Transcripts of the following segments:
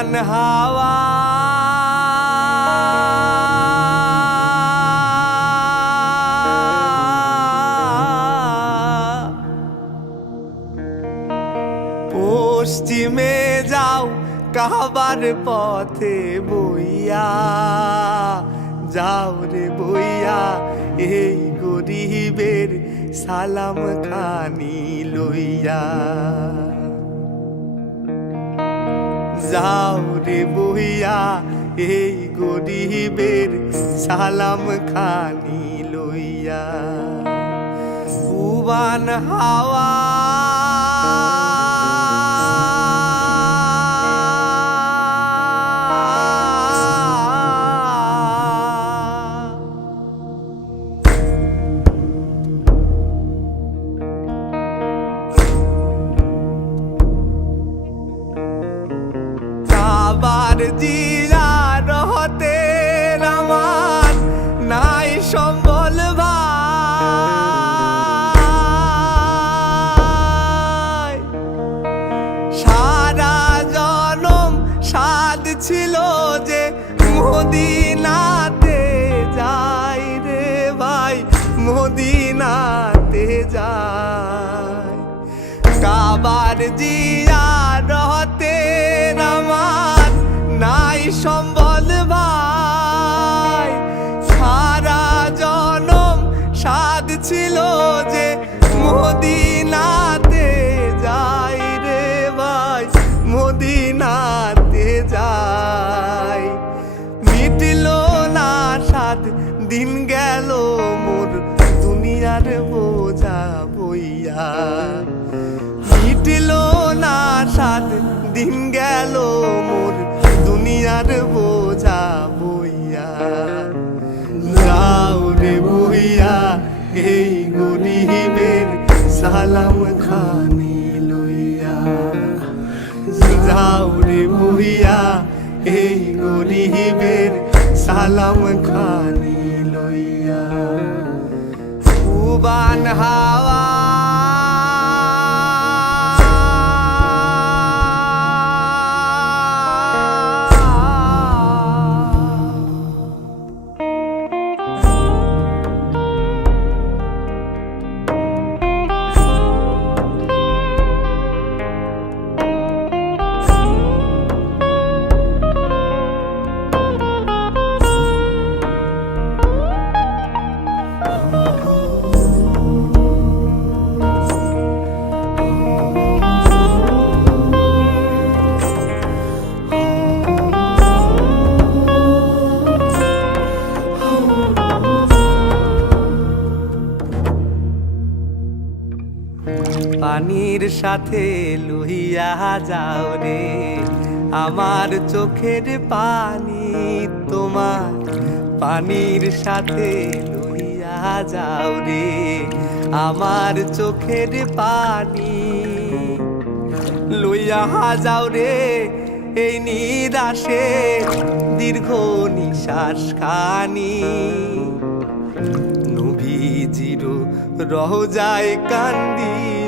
উবান হাওয়া। পশ্চিমে যাও, কাবার পথে বইয়া। যাও রে বইয়া, এই গরিবের সালাম খানি লইয়া। যাও রে বইয়া এই গরিবের সালাম খানি লইয়া। উবান হাওয়া সম্বল ভাই। সারা জনম সাদ ছিল যে মদিনাতে যাই রে ভাই, মদিনাতে যাই। কাবার জিয়া মদিনাতে যাই। মিটল না সাত, দিন গেল মোর দুনিয়ার বোঝা বইয়া। মিটল না সাত, দিন গেল মোর দুনিয়ার বোঝা বইয়া। যাও রে বইয়া এই গরিবের সালাম খানি খানি লইয়া উবান হাওয়া পানির সাথে লুহিয়া যাও রে। আমার চোখের পানি তোমার পানির সাথে লুহিয়া যাও রে। আমার চোখের পানি লইয়া যাও রে। এই নিরাশে দীর্ঘ নিশ্বাস খানি। নবীজির রহ যায় কান্দিও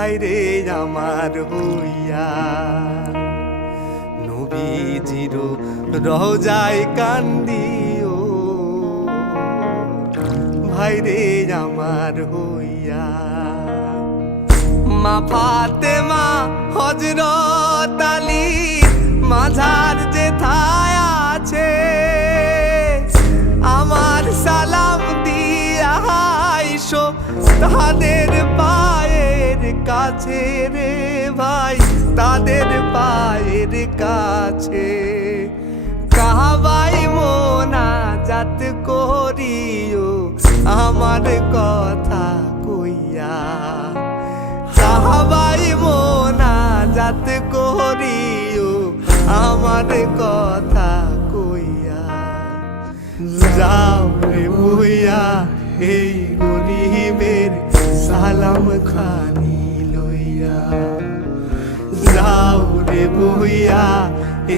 ভাইরে আমার হইয়া নবীজির রহ যায় কান্দিও। ভাইরে আমার হইয়া মা ফাতেমা হজরত আলী, মাঝার যে থায় আছে। আমার সালাম দিয়া তাদের কাছে রে ভাই, তাদের পায়ের কাছে। কাহাবাই মোনা জাত করিও, আমার কথা কইয়া। কাহাবাই মোনা জাত করিও, আমার কথা কইয়া। যাও রে বইয়া এই গরিবের সালাম খানি বুইয়া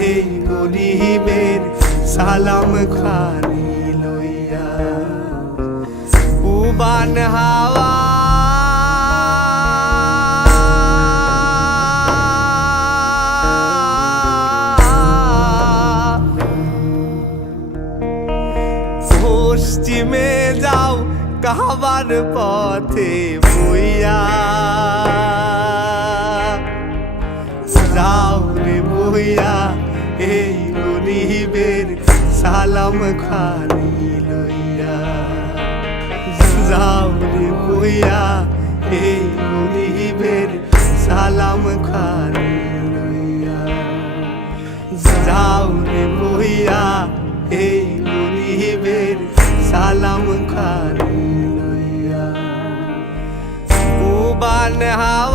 এই গরিবের সালাম খানি লইয়া। উবান হাওয়া পশ্চিমে যাও কাহাবার পথে বুইয়া। যাও রে বইয়া এই গরিবের সালাম খানি লইয়া। যাও রে বইয়া এই গরিবের সালাম খানি লইয়া। যাও রে বইয়া এই গরিবের সালাম খানি লইয়া। উবান হাওয়া